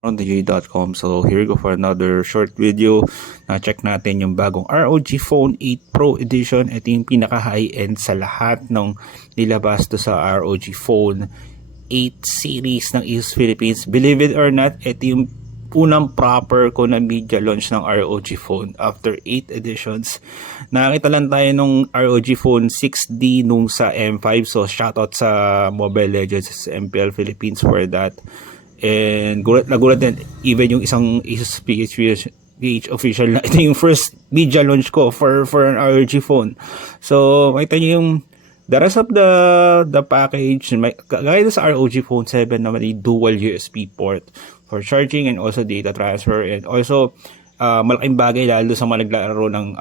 On DJ.com. So here we go for another short video. Na-check natin yung bagong ROG Phone 8 Pro Edition. Ito yung pinaka high-end sa lahat ng nilabas to sa ROG Phone 8 series ng ASUS Philippines. Believe it or not, ito yung unang proper ko na media launch ng ROG Phone after 8 editions. Nakita lang tayo nung ROG Phone 6D nung sa M5. So shoutout sa Mobile Legends MPL Philippines for that. And nagulat din even yung isang ASUS PH official na ito yung first media launch ko for an ROG phone. So makita nyo yung the rest of the package, gaya sa ROG Phone 7 naman ay dual USB port for charging and also data transfer, and also malaking bagay lalo sa mga naglaro ng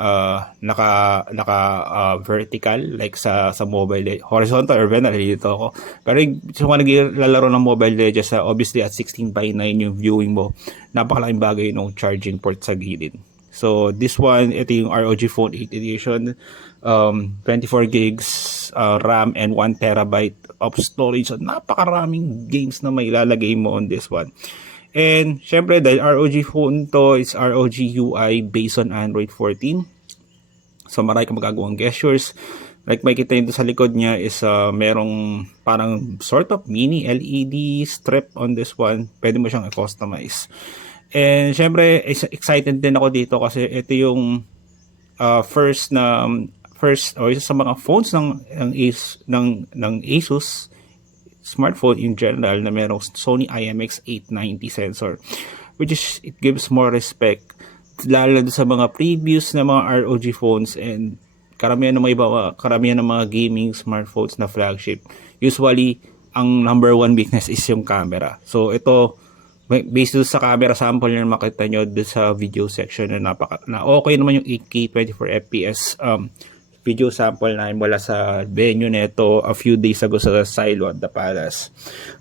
vertical like sa mobile, horizontal or vertical dito ako. Pero sa mga naglalaro ng Mobile Legends, obviously at 16:9 yung viewing mo, napakalaking bagay ng charging port sa gilid. So this one, ito yung ROG Phone 8 edition, 24 gigs RAM and 1 terabyte of storage. So napakaraming games na may ilalagay mo on this one. And syempre dahil ROG phone to, it's ROG UI based on Android 14. So marami kang magagawang gestures. Like makikita nyo sa likod niya is merong parang sort of mini LED strip on this one. Pwede mo siyang i-customize. And syempre excited din ako dito kasi ito yung first or isa sa mga phones ng ASUS smartphone in general na merong Sony IMX890 sensor, which is it gives more respect lalo sa mga previous na mga ROG phones and karamihan ng mga gaming smartphones na flagship. Usually ang number one weakness is yung camera. So ito, based sa camera sample na makita nyo sa video section, na okay naman yung 8K 24 fps video sample na mula sa venue nito a few days ago sa Silo at the Palace.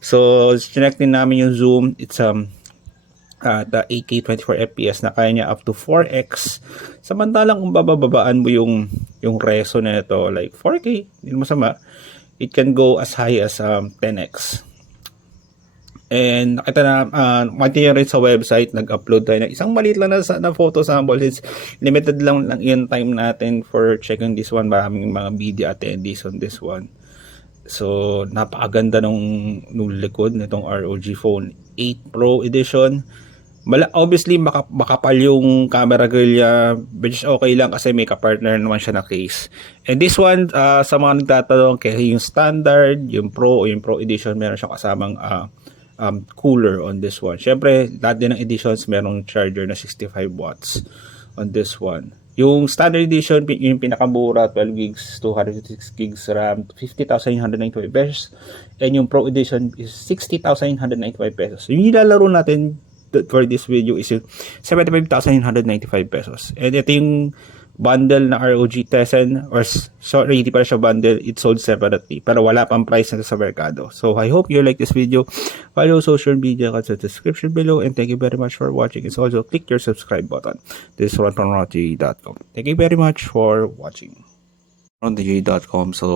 So chinek din namin yung zoom. It's the 8K 24 fps na kaya niya up to 4x. Samantalang kung bababaan mo yung reso nito like 4K, hindi masama, it can go as high as 10x. And nakita na makita rin sa website, nag-upload tayo na isang maliit lang na photo sample. It's limited lang yung time natin for checking this one. Maraming mga media attendees on this one. So napakaganda nung likod nitong ROG Phone 8 Pro Edition. Obviously makapal yung camera grill niya, which is okay lang kasi may ka-partner naman siya na case. And this one, sa mga nagtatanong kaya yung standard, yung Pro o yung Pro Edition, meron siyang kasamang cooler on this one. Syempre, lahat din ng editions merong charger na 65 watts on this one. Yung standard edition, yung pinakamura, 12 gigs, 256 gigs RAM, 50,995 pesos. And yung Pro edition is 60,995 pesos. Yung nilalaro natin for this video is yung 75,995 pesos. And ito yung bundle na ROG Tessen, or sorry, hindi pa siya bundle, it's sold separately pero wala pang price na sa merkado. So I hope you like this video. Follow social media at sa description below, and thank you very much for watching. And also click your subscribe button. This is Ron from RonDJ.com. Thank you very much for watching. RonDJ.com. So